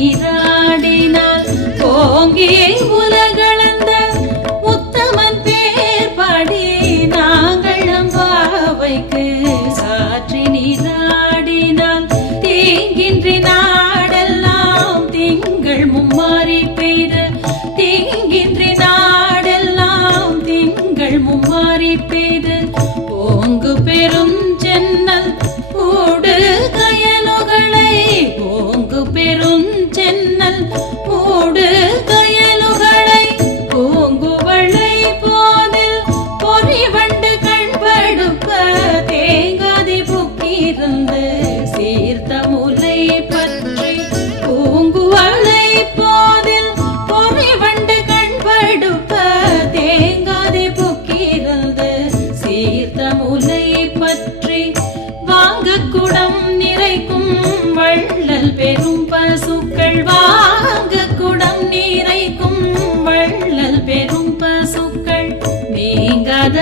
நீராடினால் ஓங்கி உலகளந்த உத்தமன் பேர் பாடி நாங்கள் நம்பாவைக்கு சாற்றி நீராடினால் தீங்கின்றி நாடெல்லாம் திங்கள் மும்மாறி பெய்து தீங்கின்றி நாடெல்லாம் திங்கள் மும்மாறி பெய்து ஓங்கு பெரும் சென்னல் ஊடு கயலுகளை ஓங்கு பெரும் சென்னல் ஊடு கயலுகளை பூங்குவளை போதில் பொறிவண்டு கண்படுப்ப தேங்காதி புக்கிருந்து சீர்த்த முலை பற்றி பூங்குவளை போதில் பொறிவண்டு கண்படுப்ப தேங்காதி புக்கிருந்து சீர்த்த முலை பற்றி வாங்க குடம் நிறைக்கும் வள்ளல் பெரும் பசுக்கள் வாங்க குடம் நிறைக்கும் வள்ளல் பெரும் பசுக்கள் நீங்காத